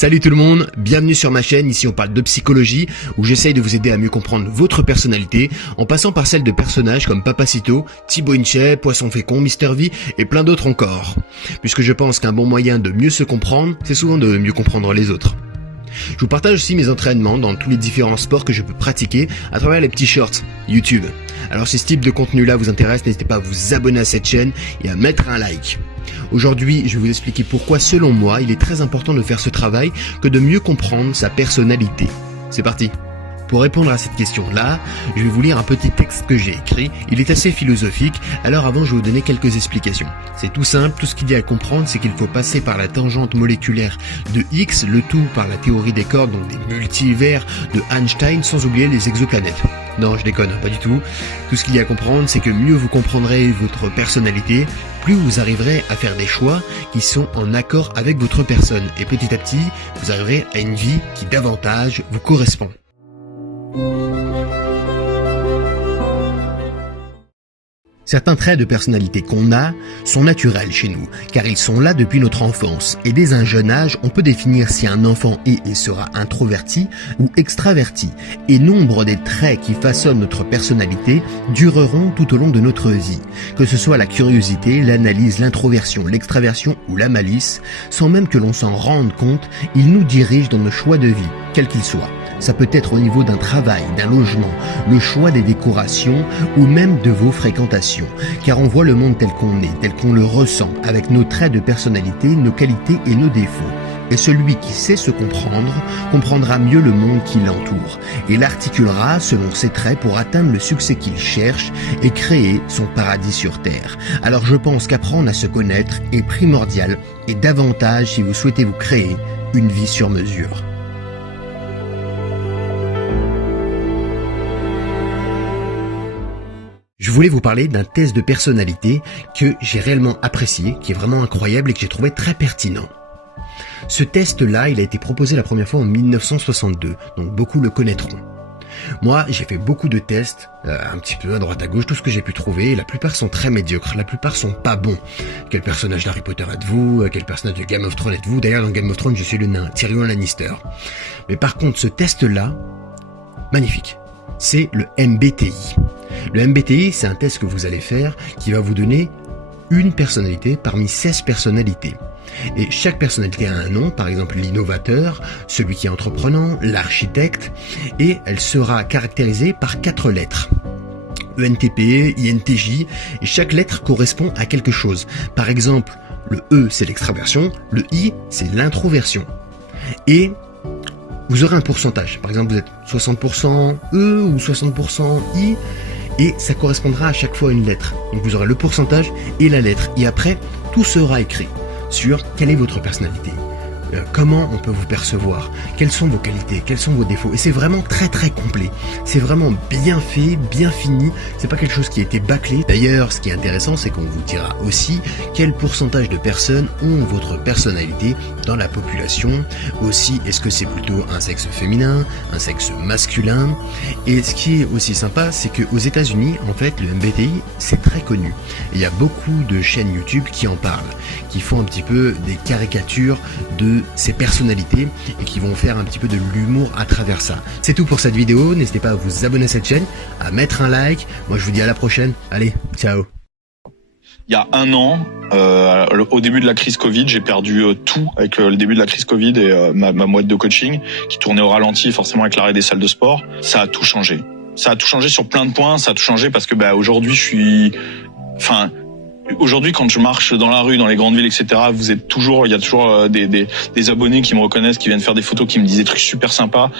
Salut tout le monde, bienvenue sur ma chaîne, ici on parle de psychologie, où j'essaye de vous aider à mieux comprendre votre personnalité, en passant par celle de personnages comme Papacito, Thibaut Inchey, Poisson Fécond, Mister V et plein d'autres encore. Puisque je pense qu'un bon moyen de mieux se comprendre, c'est souvent de mieux comprendre les autres. Je vous partage aussi mes entraînements dans tous les différents sports que je peux pratiquer à travers les petits shorts YouTube. Alors si ce type de contenu là vous intéresse, n'hésitez pas à vous abonner à cette chaîne et à mettre un like. Aujourd'hui, je vais vous expliquer pourquoi selon moi, il est très important de faire ce travail que de mieux comprendre sa personnalité. C'est parti. Pour répondre à cette question-là, je vais vous lire un petit texte que j'ai écrit. Il est assez philosophique, alors avant je vais vous donner quelques explications. C'est tout simple, tout ce qu'il y a à comprendre, c'est qu'il faut passer par la tangente moléculaire de Higgs, le tout par la théorie des cordes, donc des multivers de Einstein, sans oublier les exoplanètes. Non, je déconne, pas du tout. Tout ce qu'il y a à comprendre, c'est que mieux vous comprendrez votre personnalité, plus vous arriverez à faire des choix qui sont en accord avec votre personne. Et petit à petit, vous arriverez à une vie qui davantage vous correspond. Certains traits de personnalité qu'on a sont naturels chez nous, car ils sont là depuis notre enfance. Et dès un jeune âge, on peut définir si un enfant est et sera introverti ou extraverti. Et nombre des traits qui façonnent notre personnalité dureront tout au long de notre vie. Que ce soit la curiosité, l'analyse, l'introversion, l'extraversion ou la malice, sans même que l'on s'en rende compte, ils nous dirigent dans nos choix de vie, quels qu'ils soient. Ça peut être au niveau d'un travail, d'un logement, le choix des décorations ou même de vos fréquentations. Car on voit le monde tel qu'on est, tel qu'on le ressent, avec nos traits de personnalité, nos qualités et nos défauts. Et celui qui sait se comprendre, comprendra mieux le monde qui l'entoure et l'articulera selon ses traits pour atteindre le succès qu'il cherche et créer son paradis sur terre. Alors je pense qu'apprendre à se connaître est primordial et davantage si vous souhaitez vous créer une vie sur mesure. Je voulais vous parler d'un test de personnalité que j'ai réellement apprécié, qui est vraiment incroyable et que j'ai trouvé très pertinent. Ce test-là, il a été proposé la première fois en 1962, donc beaucoup le connaîtront. Moi, j'ai fait beaucoup de tests, un petit peu à droite à gauche, tout ce que j'ai pu trouver, et la plupart sont très médiocres, la plupart sont pas bons. Quel personnage d'Harry Potter êtes-vous? Quel personnage de Game of Thrones êtes-vous? D'ailleurs, dans Game of Thrones, je suis le nain, Tyrion Lannister. Mais par contre, ce test-là, magnifique, c'est le MBTI. Le MBTI, c'est un test que vous allez faire qui va vous donner une personnalité parmi 16 personnalités. Et chaque personnalité a un nom, par exemple l'innovateur, celui qui est entreprenant, l'architecte, et elle sera caractérisée par 4 lettres. ENTP, INTJ, et chaque lettre correspond à quelque chose. Par exemple, le E, c'est l'extraversion, le I, c'est l'introversion. Et vous aurez un pourcentage. Par exemple, vous êtes 60% E ou 60% I, et ça correspondra à chaque fois à une lettre. Donc vous aurez le pourcentage et la lettre. Et après, tout sera écrit sur quelle est votre personnalité, comment on peut vous percevoir, quelles sont vos qualités, quels sont vos défauts. Et c'est vraiment très très complet. C'est vraiment bien fait, bien fini. C'est pas quelque chose qui a été bâclé. D'ailleurs, ce qui est intéressant, c'est qu'on vous dira aussi quel pourcentage de personnes ont votre personnalité dans la population. Aussi, est-ce que c'est plutôt un sexe féminin, un sexe masculin. Et ce qui est aussi sympa, c'est qu'aux États-Unis, en fait, le MBTI, c'est très connu. Et il y a beaucoup de chaînes YouTube qui en parlent, qui font un petit peu des caricatures de ces personnalités et qui vont faire un petit peu de l'humour à travers ça. C'est tout pour cette vidéo, n'hésitez pas à vous abonner à cette chaîne, à mettre un like. Moi je vous dis à la prochaine, allez, ciao. Il y a un an, au début de la crise Covid, j'ai perdu tout avec le début de la crise Covid et ma boîte de coaching qui tournait au ralenti, forcément avec l'arrêt des salles de sport. Ça a tout changé. Ça a tout changé sur plein de points. Ça a tout changé parce que aujourd'hui, aujourd'hui, quand je marche dans la rue, dans les grandes villes, etc., il y a toujours des abonnés qui me reconnaissent, qui viennent faire des photos, qui me disent des trucs super sympas.